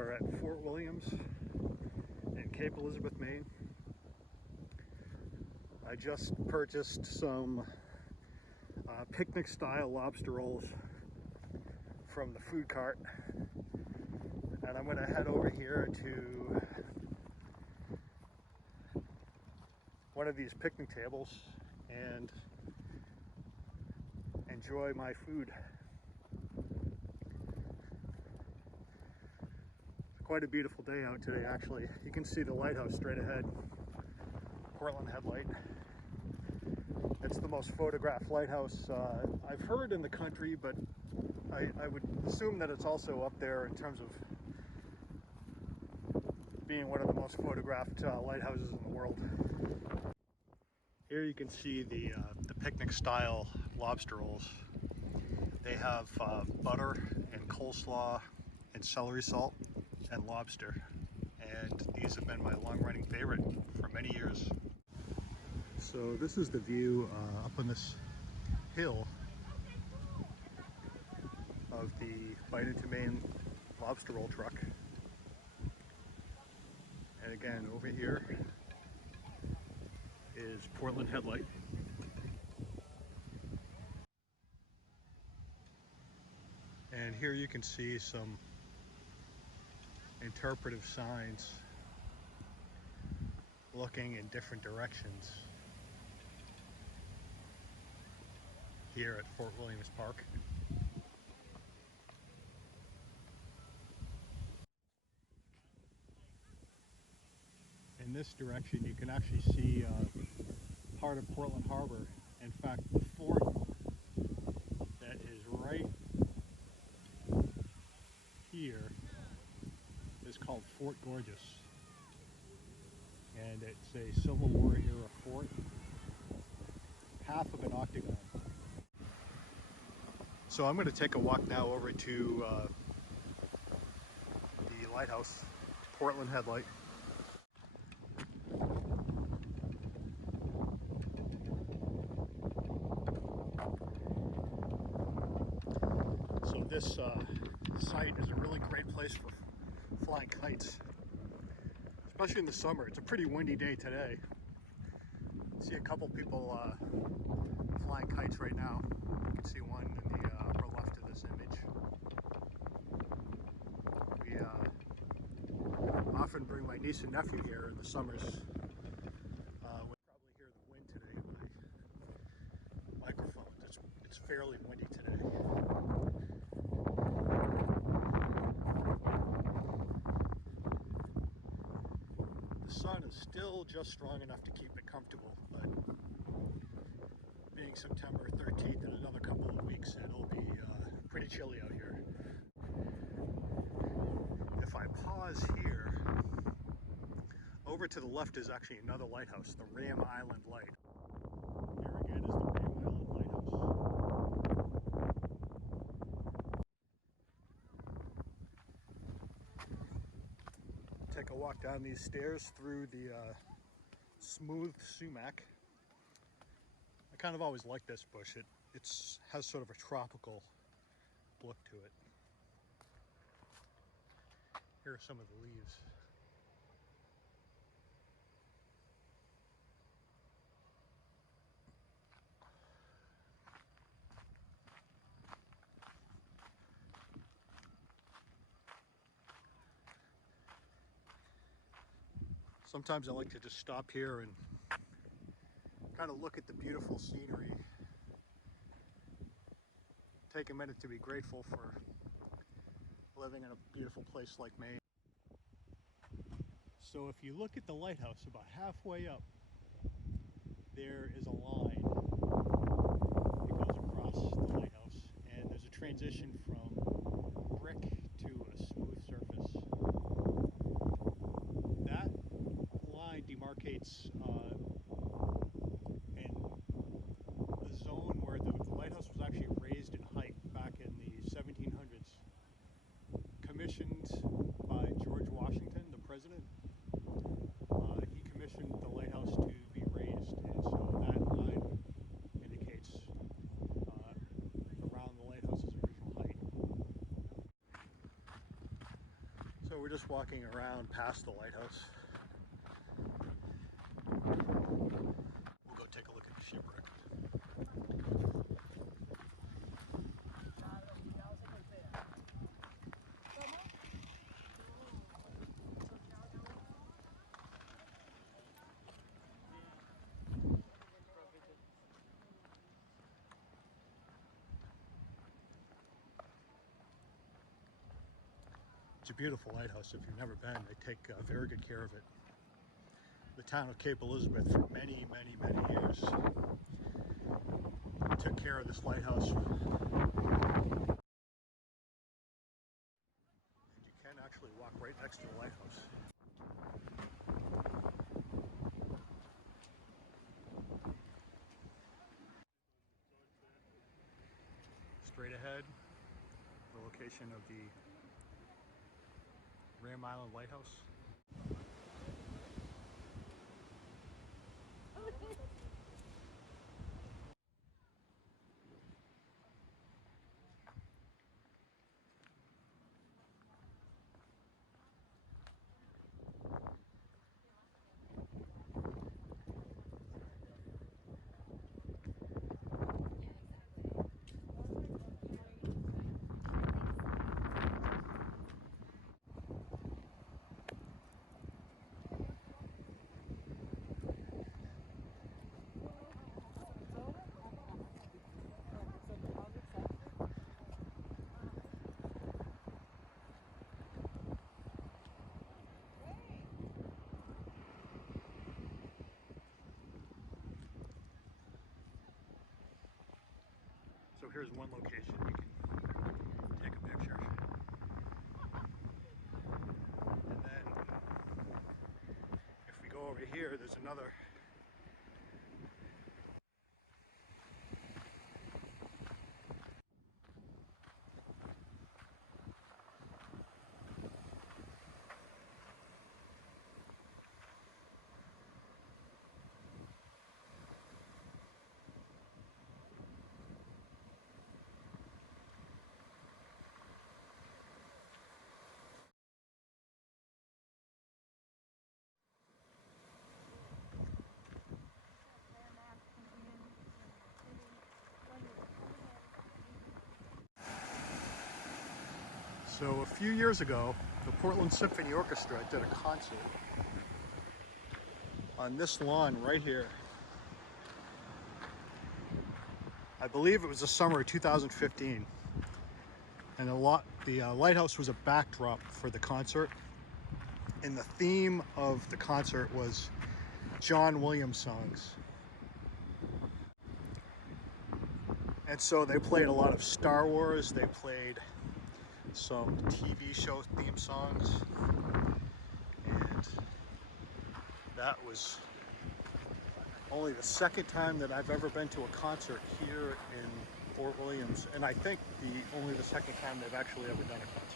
are at Fort Williams in Cape Elizabeth, Maine. I just purchased some picnic style lobster rolls from the food cart, and I'm going to head over here to one of these picnic tables and enjoy my food. Quite a beautiful day out today, actually. You can see the lighthouse straight ahead, Portland Headlight. It's the most photographed lighthouse I've heard in the country, but I would assume that it's also up there in terms of being one of the most photographed lighthouses in the world. Here you can see the picnic style lobster rolls. They have butter and coleslaw and celery salt and lobster, and these have been my long-running favorite for many years. So this is the view up on this hill of the Bite Into Maine lobster roll truck. And again, over here is Portland Headlight. And here you can see some interpretive signs looking in different directions here at Fort Williams Park. In this direction you can actually see part of Portland Harbor. In fact, the fort that is right here is called Fort Gorgeous, and it's a Civil War era fort, half of an octagon. So I'm going to take a walk now over to the lighthouse, Portland Headlight. So this site is a really great place for flying kites, especially in the summer. It's a pretty windy day today. I see a couple people flying kites right now. You can see one in the upper left of this image. We often bring my niece and nephew here in the summers. We probably hear the wind today in my microphones. It's fairly windy today. The sun is still just strong enough to keep it comfortable, but being September 13th in another couple of weeks, it'll be pretty chilly out here. If I pause here, over to the left is actually another lighthouse, the Ram Island Light. Here again is the Ram Island Lighthouse. Take a walk down these stairs through the smooth sumac. I kind of always like this bush. It has sort of a tropical look to it. Here are some of the leaves. Sometimes I like to just stop here and kind of look at the beautiful scenery. Take a minute to be grateful for living in a beautiful place like Maine. So if you look at the lighthouse, about halfway up, there is a line that goes across the lighthouse, and there's a transition from brick to a smooth surface. That line demarcates in a zone where the lighthouse was actually raised in height back in the 1700s, commissioned by George Washington, the president. He commissioned the lighthouse to be raised, and so that line indicates around the lighthouse's original height. So we're just walking around past the lighthouse. We'll go take a look at the shipwreck. It's a beautiful lighthouse. If you've never been, they take very good care of it. The town of Cape Elizabeth, for many, many, many years, took care of this lighthouse. And you can actually walk right next to the lighthouse. Straight ahead, the location of the Ram Island Lighthouse. So here's one location you can take a picture. And then if we go over here, there's another. So a few years ago, the Portland Symphony Orchestra did a concert on this lawn right here. I believe it was the summer of 2015. And the lighthouse was a backdrop for the concert. And the theme of the concert was John Williams songs. And so they played a lot of Star Wars, they played some TV show theme songs, and that was only the second time that I've ever been to a concert here in Fort Williams, and I think only the second time they've actually ever done a concert.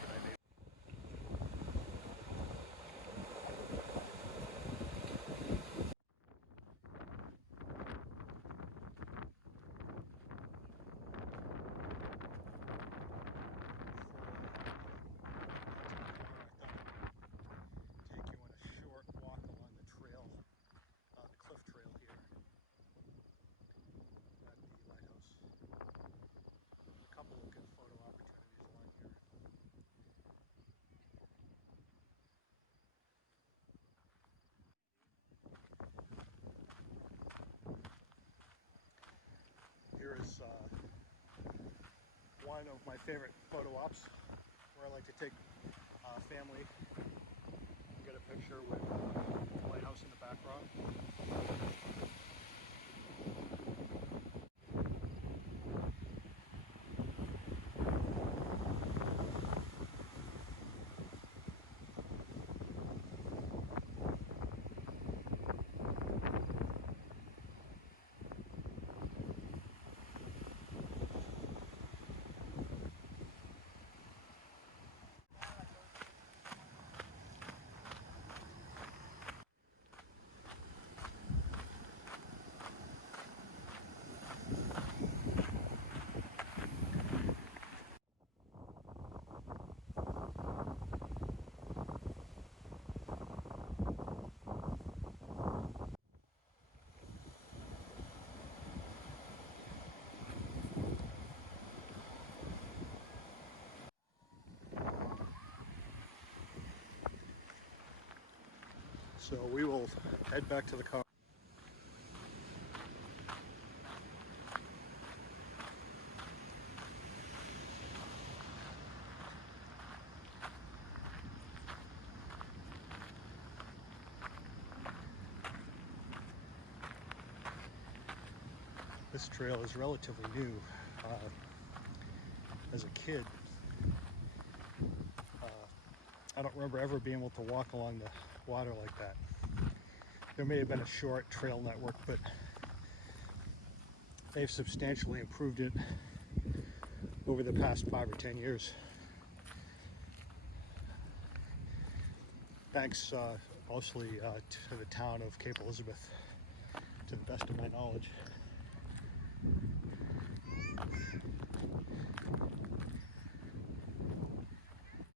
Here is one of my favorite photo ops where I like to take family and get a picture with the lighthouse in the background. So we will head back to the car. This trail is relatively new. As a kid, I don't remember ever being able to walk along the water like that. There may have been a short trail network, but they've substantially improved it over the past 5 or 10 years. Thanks mostly to the town of Cape Elizabeth, to the best of my knowledge.